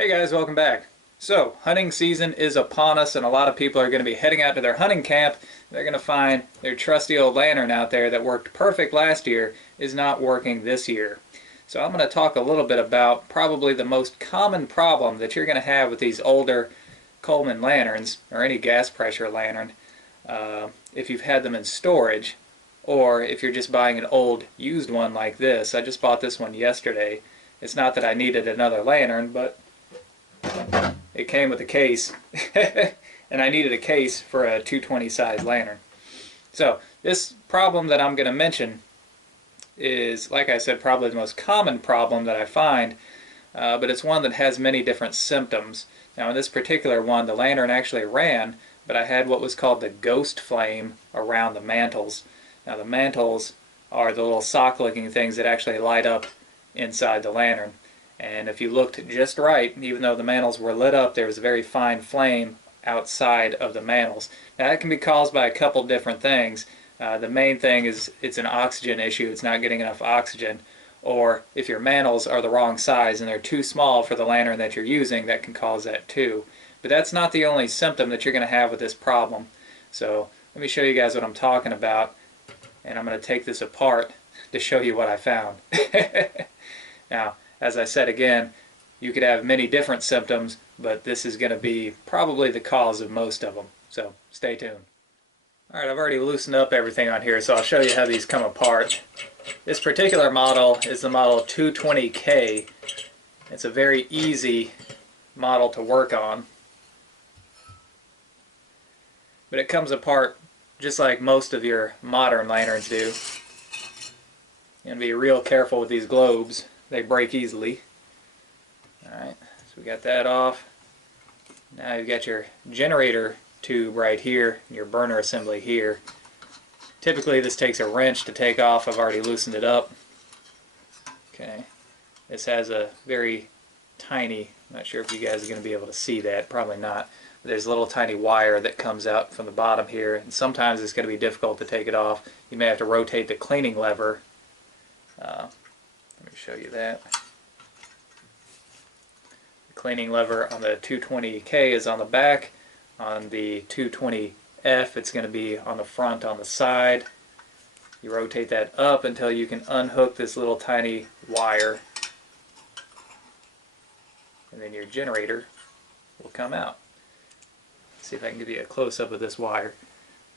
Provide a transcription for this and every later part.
Hey guys, welcome back. So, hunting season is upon us and a lot of people are going to be heading out to their hunting camp. They're going to find their trusty old lantern out there that worked perfect last year is not working this year. So I'm going to talk a little bit about probably the most common problem that you're going to have with these older Coleman lanterns, or any gas pressure lantern, if you've had them in storage, or if you're just buying an old used one like this. I just bought this one yesterday. It's not that I needed another lantern, but it came with a case and I needed a case for a 220 size lantern. So this problem that I'm going to mention is, like I said, probably the most common problem that I find, but it's one that has many different symptoms. Now in this particular one, the lantern actually ran, but I had what was called the ghost flame around the mantles. Now the mantles are the little sock looking things that actually light up inside the lantern. And if you looked just right, even though the mantles were lit up, there was a very fine flame outside of the mantles. Now that can be caused by a couple different things. The main thing is it's an oxygen issue. It's not getting enough oxygen. Or if your mantles are the wrong size and they're too small for the lantern that you're using, that can cause that too. But that's not the only symptom that you're going to have with this problem. So let me show you guys what I'm talking about. And I'm going to take this apart to show you what I found. Now, as I said again, you could have many different symptoms, but this is going to be probably the cause of most of them. So stay tuned. Alright, I've already loosened up everything on here, so I'll show you how these come apart. This particular model is the model 220K. It's a very easy model to work on. But it comes apart just like most of your modern lanterns do. You gotta be real careful with these globes. They break easily. Alright, so we got that off. Now you've got your generator tube right here, your burner assembly here. Typically this takes a wrench to take off. I've already loosened it up. Okay, this has a very tiny, I'm not sure if you guys are going to be able to see that, probably not. There's a little tiny wire that comes out from the bottom here, and sometimes it's going to be difficult to take it off. You may have to rotate the cleaning lever. Let me show you that. The cleaning lever on the 220K is on the back. On the 220F, it's going to be on the front, on the side. You rotate that up until you can unhook this little tiny wire, and then your generator will come out. Let's see if I can give you a close-up of this wire.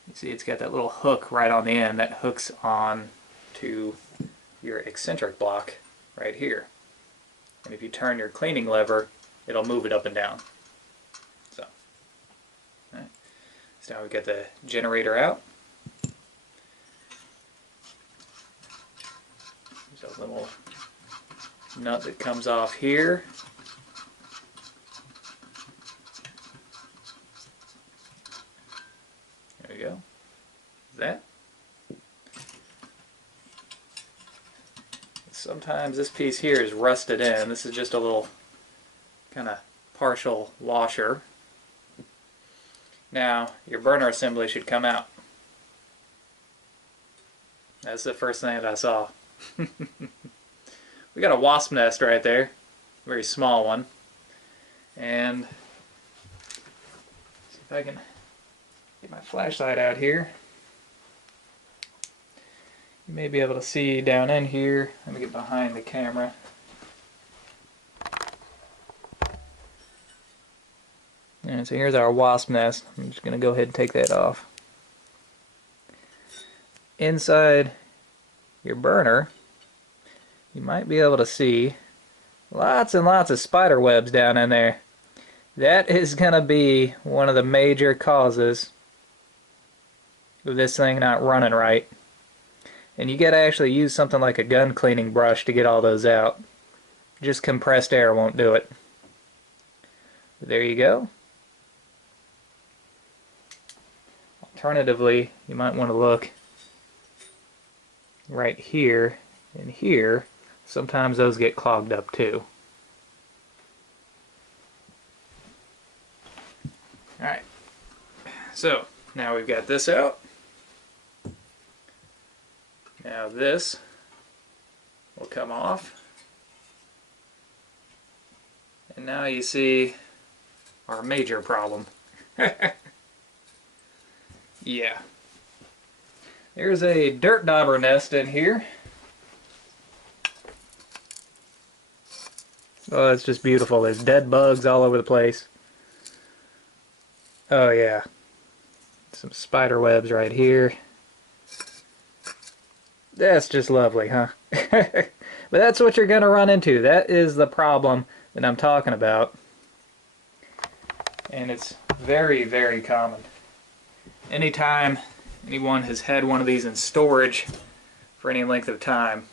You see it's got that little hook right on the end that hooks on to your eccentric block right here. And if you turn your cleaning lever, it'll move it up and down. So, right. So now we've got the generator out. There's a little nut that comes off here. There we go. That. Sometimes this piece here is rusted in. This is just a little kind of partial washer. Now your burner assembly should come out. That's the first thing that I saw. We got a wasp nest right there, a very small one. And see if I can get my flashlight out here. You may be able to see down in here. Let me get behind the camera. And so here's our wasp nest. I'm just going to go ahead and take that off. Inside your burner, you might be able to see lots and lots of spider webs down in there. That is going to be one of the major causes of this thing not running right. And you got to actually use something like a gun cleaning brush to get all those out. Just compressed air won't do it. But there you go. Alternatively, you might want to look right here and here. Sometimes those get clogged up too. Alright, so now we've got this out. Now this will come off. And now you see our major problem. Yeah. There's a dirt dauber nest in here. Oh, that's just beautiful. There's dead bugs all over the place. Oh yeah. Some spider webs right here. That's just lovely, huh? But that's what you're going to run into. That is the problem that I'm talking about. And it's very, very common. Anytime anyone has had one of these in storage for any length of time,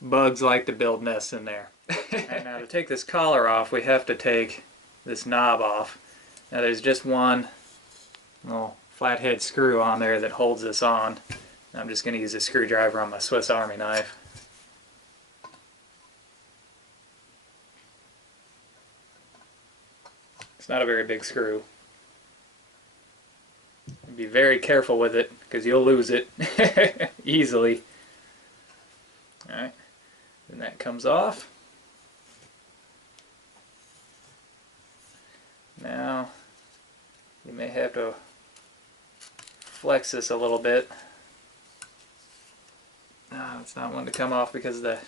bugs like to build nests in there. And now to take this collar off, we have to take this knob off. Now there's just one little flathead screw on there that holds this on. I'm just going to use a screwdriver on my Swiss Army knife. It's not a very big screw. Be very careful with it because you'll lose it easily. Alright, then that comes off. Now you may have to flex this a little bit. No, it's not wanting to come off because of the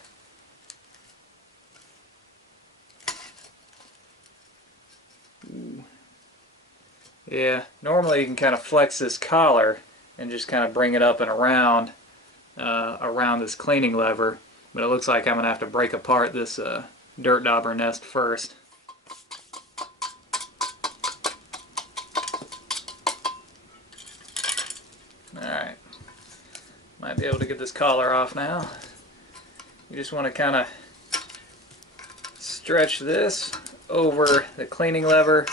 yeah, normally you can kind of flex this collar and just kind of bring it up and around this cleaning lever, but it looks like I'm going to have to break apart this dirt dauber nest first. Alright, might be able to get this collar off now. You just want to kind of stretch this over the cleaning lever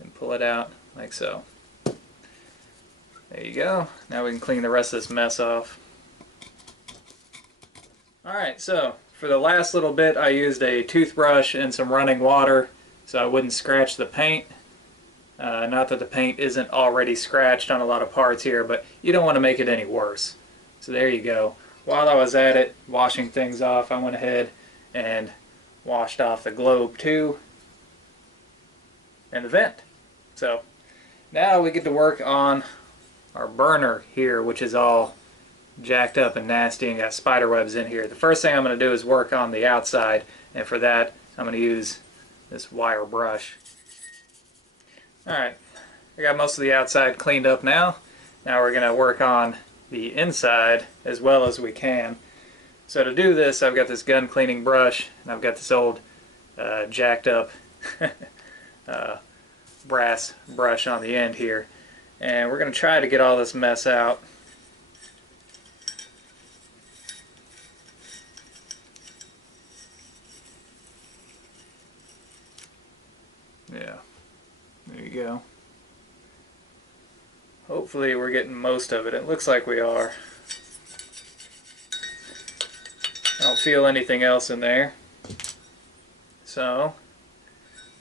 and pull it out like so. There you go. Now we can clean the rest of this mess off. Alright, so for the last little bit I used a toothbrush and some running water so I wouldn't scratch the paint. Not that the paint isn't already scratched on a lot of parts here, but you don't want to make it any worse. So there you go. While I was at it, washing things off, I went ahead and washed off the globe too, and the vent. So now we get to work on our burner here, which is all jacked up and nasty and got spider webs in here. The first thing I'm going to do is work on the outside, and for that I'm going to use this wire brush. Alright, I got most of the outside cleaned up now. Now we're going to work on the inside as well as we can. So to do this, I've got this gun cleaning brush, and I've got this old jacked up brass brush on the end here. And we're going to try to get all this mess out. Yeah, there you go. Hopefully we're getting most of it. It looks like we are. I don't feel anything else in there. So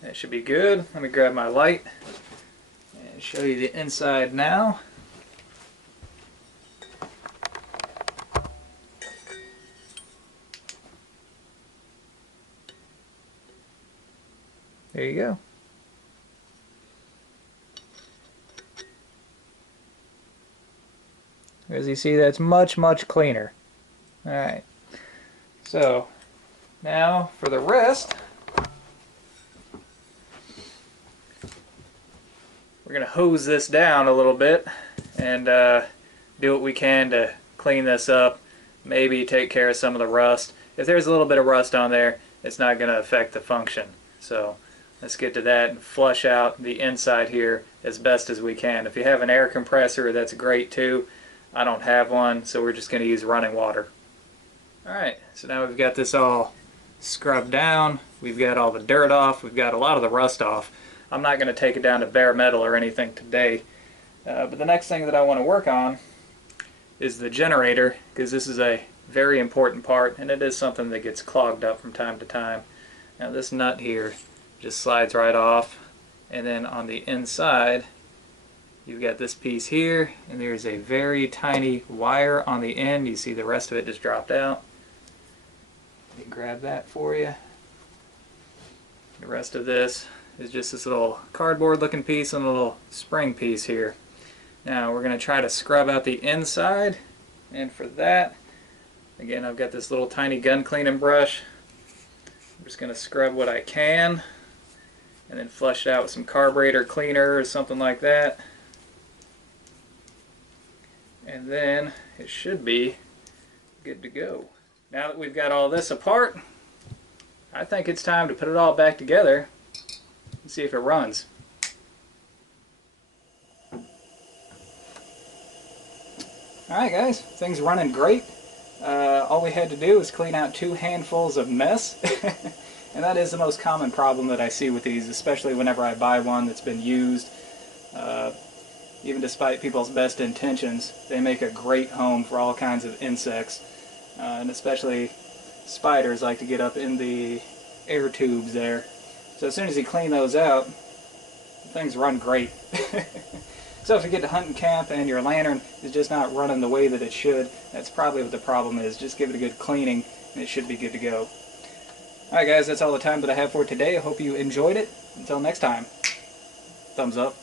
that should be good. Let me grab my light and show you the inside now. There you go. As you see, that's much, much cleaner. Alright, so now for the rest, we're going to hose this down a little bit and do what we can to clean this up, maybe take care of some of the rust. If there's a little bit of rust on there, it's not going to affect the function. So let's get to that and flush out the inside here as best as we can. If you have an air compressor, that's great too. I don't have one, so we're just going to use running water. Alright, so now we've got this all scrubbed down, we've got all the dirt off, we've got a lot of the rust off. I'm not going to take it down to bare metal or anything today, but the next thing that I want to work on is the generator, because this is a very important part, and it is something that gets clogged up from time to time. Now this nut here just slides right off, and then on the inside you've got this piece here, and there's a very tiny wire on the end. You see the rest of it just dropped out. Let me grab that for you. The rest of this is just this little cardboard looking piece and a little spring piece here. Now we're going to try to scrub out the inside, and for that, again, I've got this little tiny gun cleaning brush. I'm just going to scrub what I can and then flush it out with some carburetor cleaner or something like that. And then it should be good to go. Now that we've got all this apart, I think it's time to put it all back together and see if it runs. Alright guys, things are running great. All we had to do is clean out 2 handfuls of mess. And that is the most common problem that I see with these, especially whenever I buy one that's been used. Even despite people's best intentions, they make a great home for all kinds of insects. And especially spiders like to get up in the air tubes there. So as soon as you clean those out, things run great. So if you get to hunting camp and your lantern is just not running the way that it should, that's probably what the problem is. Just give it a good cleaning and it should be good to go. Alright guys, that's all the time that I have for today. I hope you enjoyed it. Until next time, thumbs up.